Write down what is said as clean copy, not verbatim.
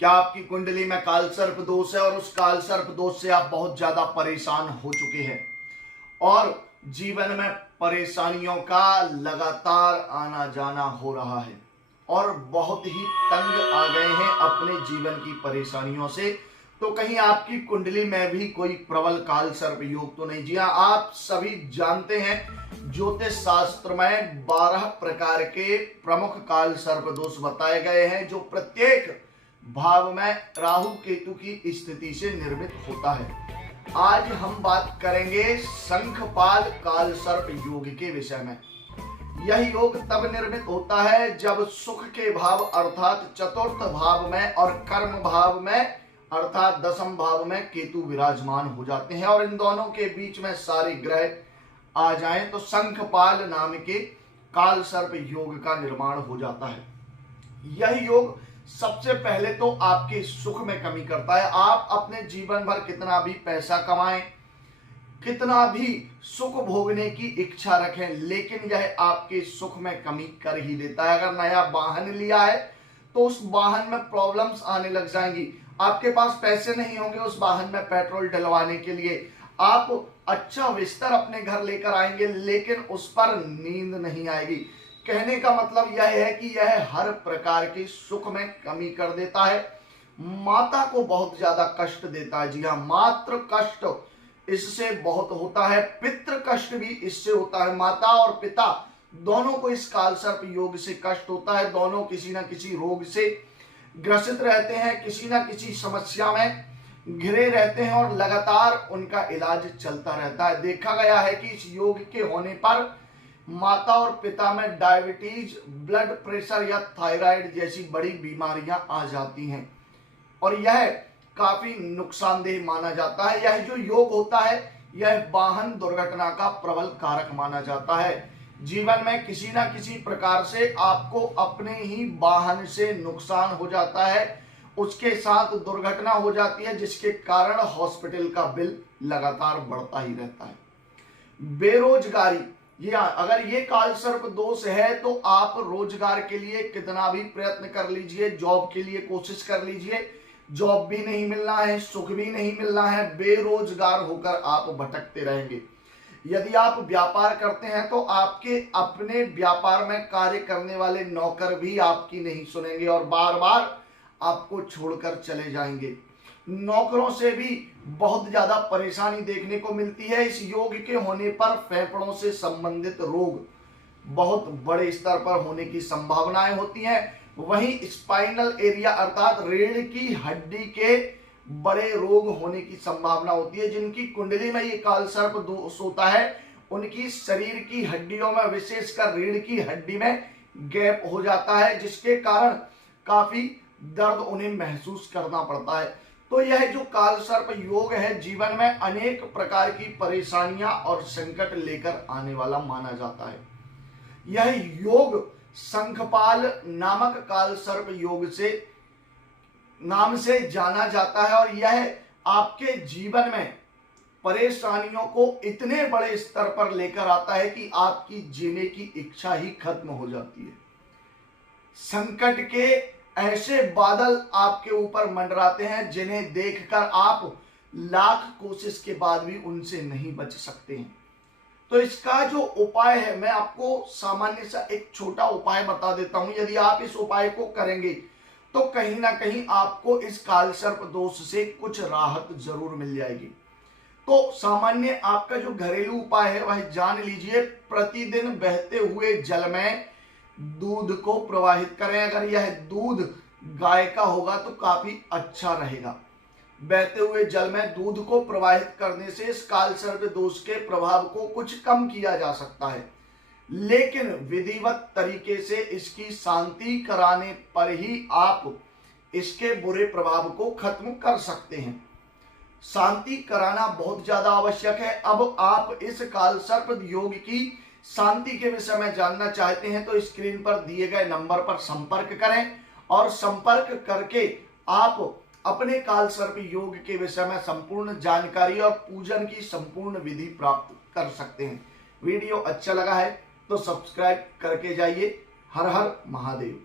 क्या आपकी कुंडली में काल सर्प दोष है और उस काल सर्प दोष से आप बहुत ज्यादा परेशान हो चुके हैं और जीवन में परेशानियों का लगातार आना जाना हो रहा है और बहुत ही तंग आ गए हैं अपने जीवन की परेशानियों से। तो कहीं आपकी कुंडली में भी कोई प्रबल काल सर्प योग तो नहीं? जी हाँ, आप सभी जानते हैं ज्योतिष शास्त्र में 12 प्रकार के प्रमुख काल सर्प दोष बताए गए हैं जो प्रत्येक भाव में राहु केतु की स्थिति से निर्मित होता है। आज हम बात करेंगे शंखपाल काल सर्प योग के विषय में। यह योग तब निर्मित होता है जब सुख के भाव अर्थात चतुर्थ भाव में और कर्म भाव में अर्थात दसम भाव में केतु विराजमान हो जाते हैं और इन दोनों के बीच में सारे ग्रह आ जाएं तो शंखपाल नाम के काल सर्प योग का निर्माण हो जाता है। यह योग सबसे पहले तो आपके सुख में कमी करता है। आप अपने जीवन भर कितना भी पैसा कमाएं, कितना भी सुख भोगने की इच्छा रखें, लेकिन यह आपके सुख में कमी कर ही देता है। अगर नया वाहन लिया है तो उस वाहन में प्रॉब्लम्स आने लग जाएंगी। आपके पास पैसे नहीं होंगे उस वाहन में पेट्रोल डलवाने के लिए। आप अच्छा बिस्तर अपने घर लेकर आएंगे लेकिन उस पर नींद नहीं आएगी। कहने का मतलब यह है कि यह हर प्रकार के सुख में कमी कर देता है। माता को बहुत ज्यादा कष्ट देता है। जी हाँ, मातृ कष्ट इससे बहुत होता है, पितृ कष्ट भी इससे होता है। माता और पिता दोनों को इस काल सर्प योग से कष्ट होता है। दोनों किसी न किसी रोग से ग्रसित रहते हैं, किसी न किसी समस्या में घिरे रहते हैं और लगातार उनका इलाज चलता रहता है। देखा गया है कि इस योग के होने पर माता और पिता में डायबिटीज, ब्लड प्रेशर या थायराइड जैसी बड़ी बीमारियां आ जाती हैं और यह काफी नुकसानदेह माना जाता है। यह जो योग होता है यह वाहन दुर्घटना का प्रबल कारक माना जाता है। जीवन में किसी न किसी प्रकार से आपको अपने ही वाहन से नुकसान हो जाता है, उसके साथ दुर्घटना हो जाती है जिसके कारण हॉस्पिटल का बिल लगातार बढ़ता ही रहता है। बेरोजगारी, अगर ये काल सर्प दोष है तो आप रोजगार के लिए कितना भी प्रयत्न कर लीजिए, जॉब के लिए कोशिश कर लीजिए, जॉब भी नहीं मिलना है, सुख भी नहीं मिलना है, बेरोजगार होकर आप भटकते रहेंगे। यदि आप व्यापार करते हैं तो आपके अपने व्यापार में कार्य करने वाले नौकर भी आपकी नहीं सुनेंगे और बार बार आपको छोड़कर चले जाएंगे। नौकरों से भी बहुत ज्यादा परेशानी देखने को मिलती है। इस योग के होने पर फेफड़ों से संबंधित रोग बहुत बड़े स्तर पर होने की संभावनाएं होती हैं। वहीं स्पाइनल एरिया अर्थात रीढ़ की हड्डी के बड़े रोग होने की संभावना होती है। जिनकी कुंडली में ये काल सर्प दोष होता है उनकी शरीर की हड्डियों में विशेषकर रीढ़ की हड्डी में गैप हो जाता है जिसके कारण काफी दर्द उन्हें महसूस करना पड़ता है। तो यह जो काल सर्प योग है जीवन में अनेक प्रकार की परेशानियां और संकट लेकर आने वाला माना जाता है। यह योग शंखपाल नामक काल सर्प योग से नाम से जाना जाता है और यह आपके जीवन में परेशानियों को इतने बड़े स्तर पर लेकर आता है कि आपकी जीने की इच्छा ही खत्म हो जाती है। संकट के ऐसे बादल आपके ऊपर मंडराते हैं जिन्हें देखकर आप लाख कोशिश के बाद भी उनसे नहीं बच सकते हैं। तो इसका जो उपाय है मैं आपको सामान्य सा एक छोटा उपाय बता देता हूं। यदि आप इस उपाय को करेंगे तो कहीं ना कहीं आपको इस काल सर्प दोष से कुछ राहत जरूर मिल जाएगी। तो सामान्य आपका जो घरेलू उपाय है वह जान लीजिए। प्रतिदिन बहते हुए जल में दूध को प्रवाहित करें। अगर यह दूध गाय का होगा तो काफी अच्छा रहेगा। बहते हुए जल में दूध को प्रवाहित करने से इस काल सर्प दोष के प्रभाव को कुछ कम किया जा सकता है, लेकिन विधिवत तरीके से इसकी शांति कराने पर ही आप इसके बुरे प्रभाव को खत्म कर सकते हैं। शांति कराना बहुत ज्यादा आवश्यक है। अब आप इस काल सर्प योग की शांति के विषय में जानना चाहते हैं तो स्क्रीन पर दिए गए नंबर पर संपर्क करें और संपर्क करके आप अपने काल सर्प योग के विषय में संपूर्ण जानकारी और पूजन की संपूर्ण विधि प्राप्त कर सकते हैं। वीडियो अच्छा लगा है तो सब्सक्राइब करके जाइए। हर हर महादेव।